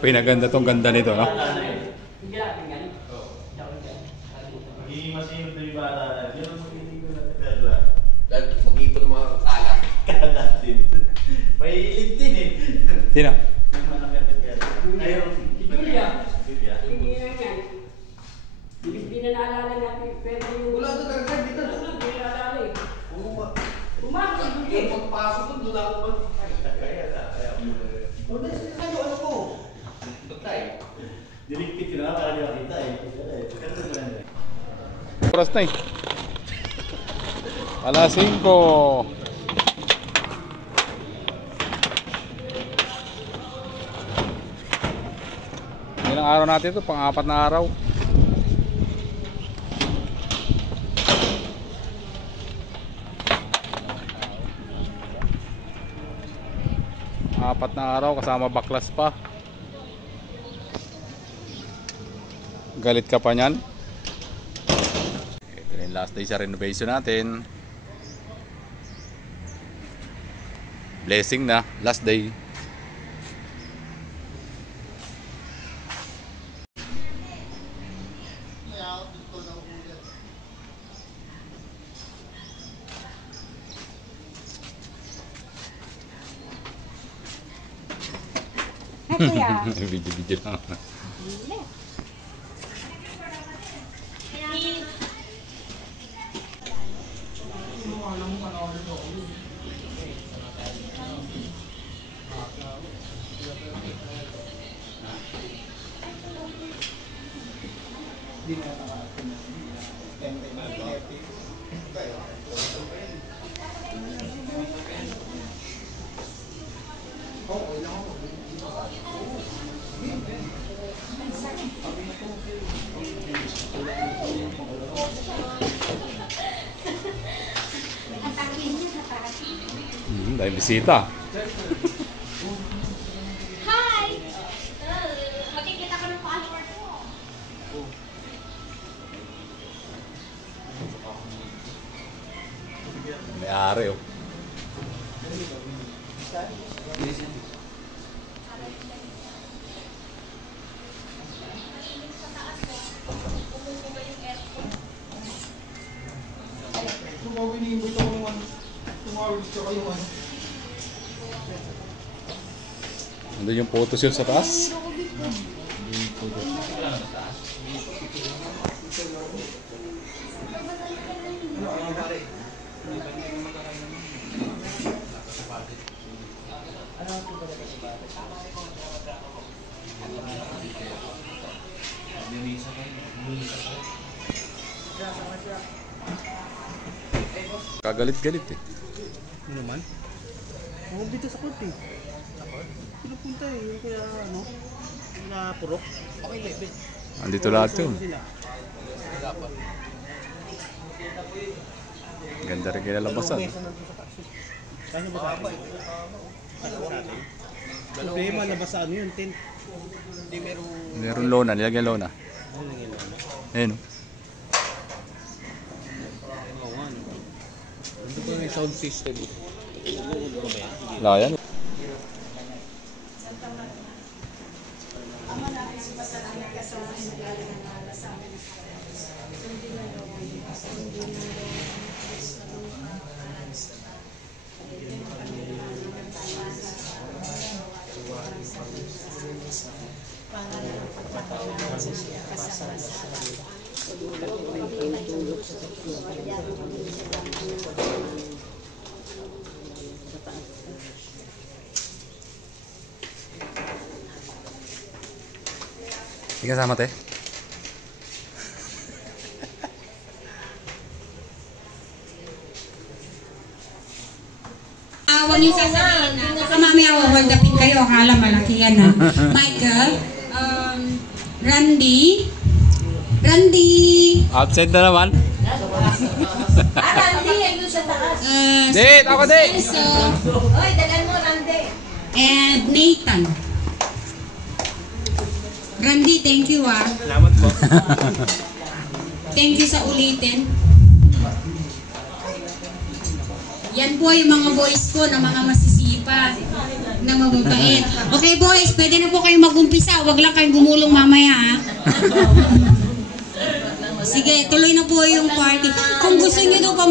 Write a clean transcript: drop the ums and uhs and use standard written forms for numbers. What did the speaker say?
Pinaganda tong ganda nito, no? Hindi masinod na yung bata na. Yun ang magiging ko natin perla. Dahil mag-ipon ng mga kalat. Kalat din. May ilig din eh. Sino? Yung mga natin perla. Ayaw. Julia. Julia. Hindi na yan. Hindi na naalala natin. Pero yung... Wala ito talaga. Hindi na. Hindi na naalala eh. Pumasok si Julia. Pagpasok ko, doon ako ba? Kaya. Ano ano ko? Patay. Diligpit ko na para di makita eh. Ganito na lang. Oras na eh. Alas 5. Ilang araw natin ito? Pang-4 na araw. Apat na araw kasama baklas pa. Galit ka pa niyan? Ito na yung last day sa renovation natin. Blessing na, last day. Video lang. Dahil bisita. Hi! Makikita ko ng follower ko. May ari oh. Nandun yung photoshoot sa taas. Kagalit-galit eh. Ano naman? Ako dito sa court eh. Sa court? Pinupunta eh. Yung kaya ano? Yung purok. Okay, level. Andito lahat yun. Ganda rin kinalabasan. Kano ba sa atin? Problema, labas sa ano yun? Tent. Hindi meron... Meron lona, nilagyan lona. Ano lang yun? Ayun. Oo nga. Ano ba yung sound system? Wala yan. Hindi kasama te? Huwag niyo sasabihin na baka mamaya hold upin kayo, akala malaki yan ha. Michael, Randy, Absent na naman. Randy, ayun sa taas. Date, ako date. Oy, dagan mo, Randy. And Nathan. Randy, thank you ah. Salamat po. Thank you sa ulitin. Yan po yung mga boys ko na mga masisipag. na mababait. Okay boys, pwede na po kayong mag-umpisa. Huwag lang kayong gumulong mamaya ha. Sige, tuloy na po yung party. Kung gusto niyo daw pa